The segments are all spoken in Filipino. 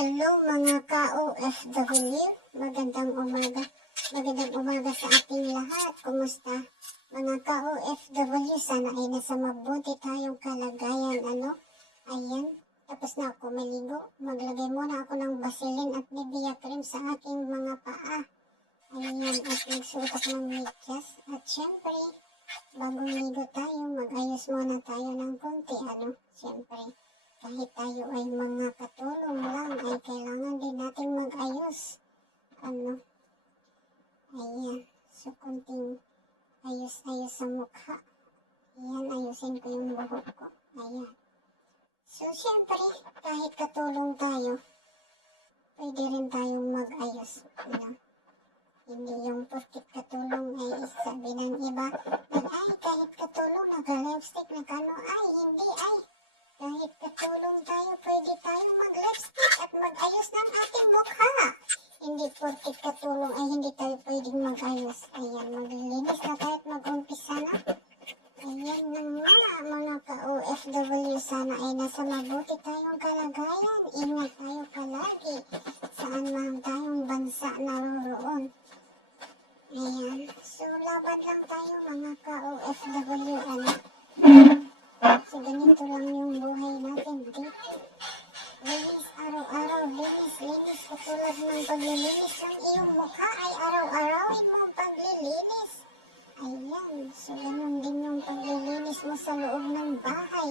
Hello mga ka-OFW, magandang umaga. Magandang umaga sa ating lahat. Kumusta? Mga ka-OFW, sana ay nasa mabuti tayong kalagayan. Ayan, tapos na ako maligo. Maglagay muna ako ng Vaseline at Nivea cream sa aking mga paa. Ayan, at nagsuot ako ng medyas. At syempre, bago ligo tayo, mag-ayos muna tayo ng konti. Syempre, kahit tayo ay mga katulong lang, ay kailangan din natin mag-ayos. Ayan, so konting ayos-ayos sa mukha. Ayan, ayusin ko yung buhok ko. Ayan. So, syempre, kahit katulong tayo, pwede rin tayong mag-ayos. Hindi yung porkit katulong ay sabi ng iba, ay kahit katulong, naka-lipstick, ay hindi ay. Kahit katulong tayo, pwede tayo mag-lipstick at mag-ayos ng ating mukha. Hindi porkit katulong ay hindi tayo pwedeng mag-ayos. Ayan, maglilinis na tayo at mag-umpisa na. Ayan na nga mga ka-OFW, sana ay nasa mabuti tayong kalagayan. Ingat tayo palagi saan man tayong bansa naroroon. Ayan, so laban lang tayo mga ka-OFW. So ganito lang yung buhay natin dito. Linis araw-araw, linis katulad ng paglilinis ng iyong mukha ay araw-arawin mong paglilinis. Ayan, so ganun din yung paglilinis mo sa loob ng bahay.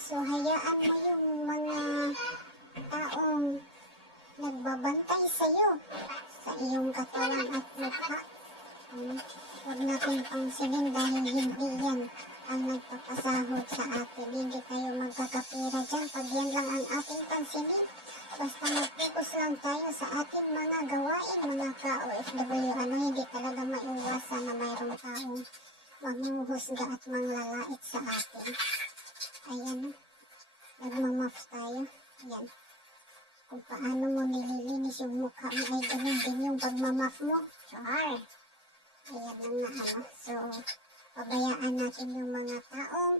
So hayaan mo yung mga taong nagbabantay sa'yo, sa iyong katawan at mukha. Huwag natin pangsinin dahil hindi yan ang nagpapasahod sa atin. Hindi tayo magkakapira dyan pag yan lang ang ating pansinin. Basta mag-focus lang tayo sa ating mga gawain, mga ka-OFW. Hindi talaga maiwasan na mayroong taong maghuhusga at manglalait sa atin. Ayan, nagmamaf tayo. Ayan, kung paano mo nililinis yung mukha mo ay ganun din yung pagmamaf mo. Char! Ayan na nga So, pabayaan natin yung mga taong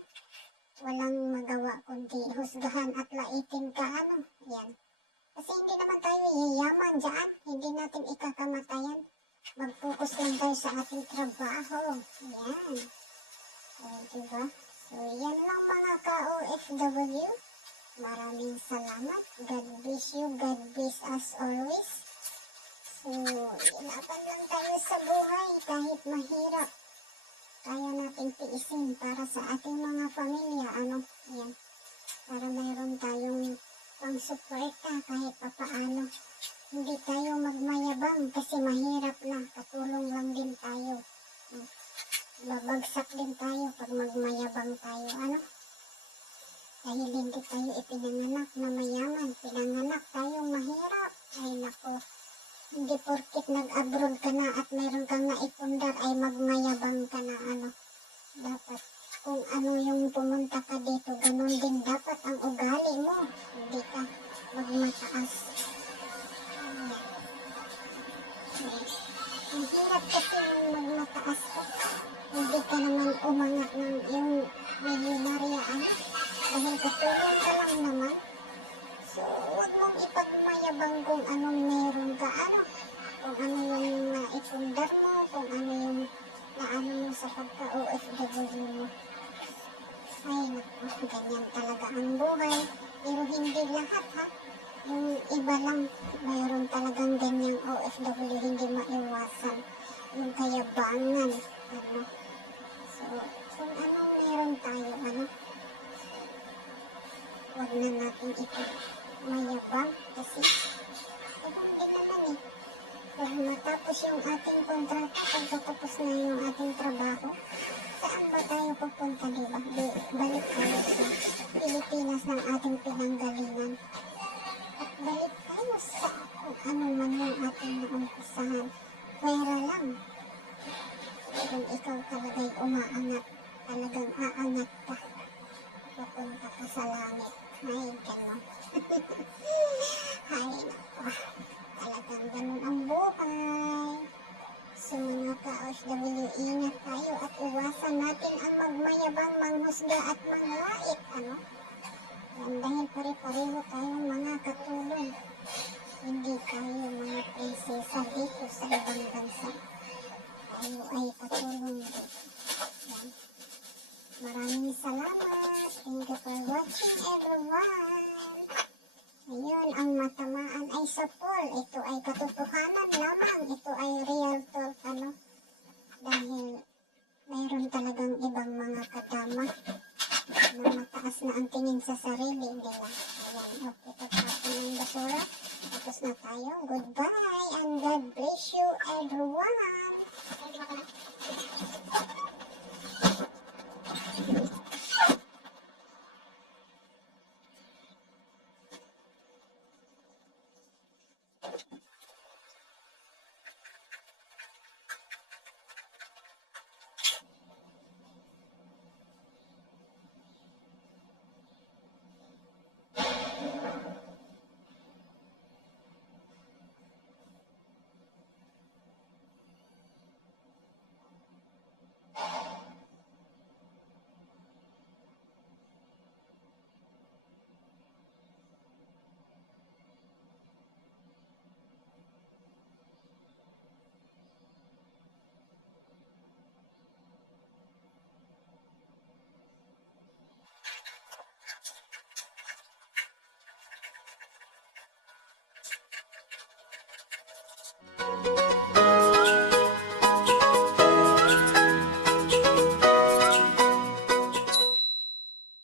walang magawa kundi husgahan at laitin ka. Ayan. Kasi hindi naman tayo yayaman dyan. Hindi natin ikakamatayan. Mag-focus lang tayo sa ating trabaho. Ayan. Diba? So, yan lang mga ka-OFW. Maraming salamat. God bless you. God bless us always. So, ilaban lang tayo sa buhay kahit mahirap. Kaya natin tiisin para sa ating mga pamilya. Yan. Para mayroon tayong pang-suporta kahit papaano. Hindi tayo magmayabang kasi mahirap na. Katulong lang din tayo. Babagsak din tayo pag magmayabang tayo. Dahil hindi tayo ipinanganak na mayaman. Pinanganak tayong mahirap. Ay nako. Hindi porkit nag-abroad ka na at mayroon kang naipundar ay magmayabang ka na. Dapat kung ano yung pumunta ka dito, ganun din dapat ang ugali mo. Hindi ka magmataas. Ang hirap kasi yung magmataas ka. Hindi ka naman umangat ng yung milyonarya. Dahil katulong ka lang naman. So, huwag mong ipagmayabang kung anong meron ka. Kung ano yung naipundar mo, kung ano yung naano mo sa pagka-OFW mo. Ay, naku, ganyan talaga ang buhay. Pero hindi lahat, Yung iba lang, mayroon talagang ganyang OFW, hindi maiwasan. Yung kayabangan, So, kung anong meron tayo, huwag na natin mayabang kasi ganun din naman Pag matapos yung ating kontrata, pagkatapos na yung ating trabaho, saan ba tayo pupunta, diba? Balik tayo sa Pilipinas ng ating pinanggalingan. At balik tayo sa kung ano man yung ating naumpisahan. Pwera lang. Kung ikaw talaga'y umaangat, talagang aangat ka. Pupunta ka sa langit. Ay, gano'n. Ay, naku. Talagang ganun ang buhay. So mga ka-OFW, ingat tayo at iwasan natin ang magmayabang, manghusga at manglait. Yan, dahil pare-pareho tayong mga katulong. Hindi tayo mga prinsesa dito sa ibang bansa. Tayo ay katulong din. Yan. Maraming salamat. Thank you for watching, everyone. Ayun, ang matamaan ay sa pool. Ito ay katotohanan lamang. Ito ay real talk, dahil mayroon talagang ibang mga kadama na mataas na ang tingin sa sarili nila.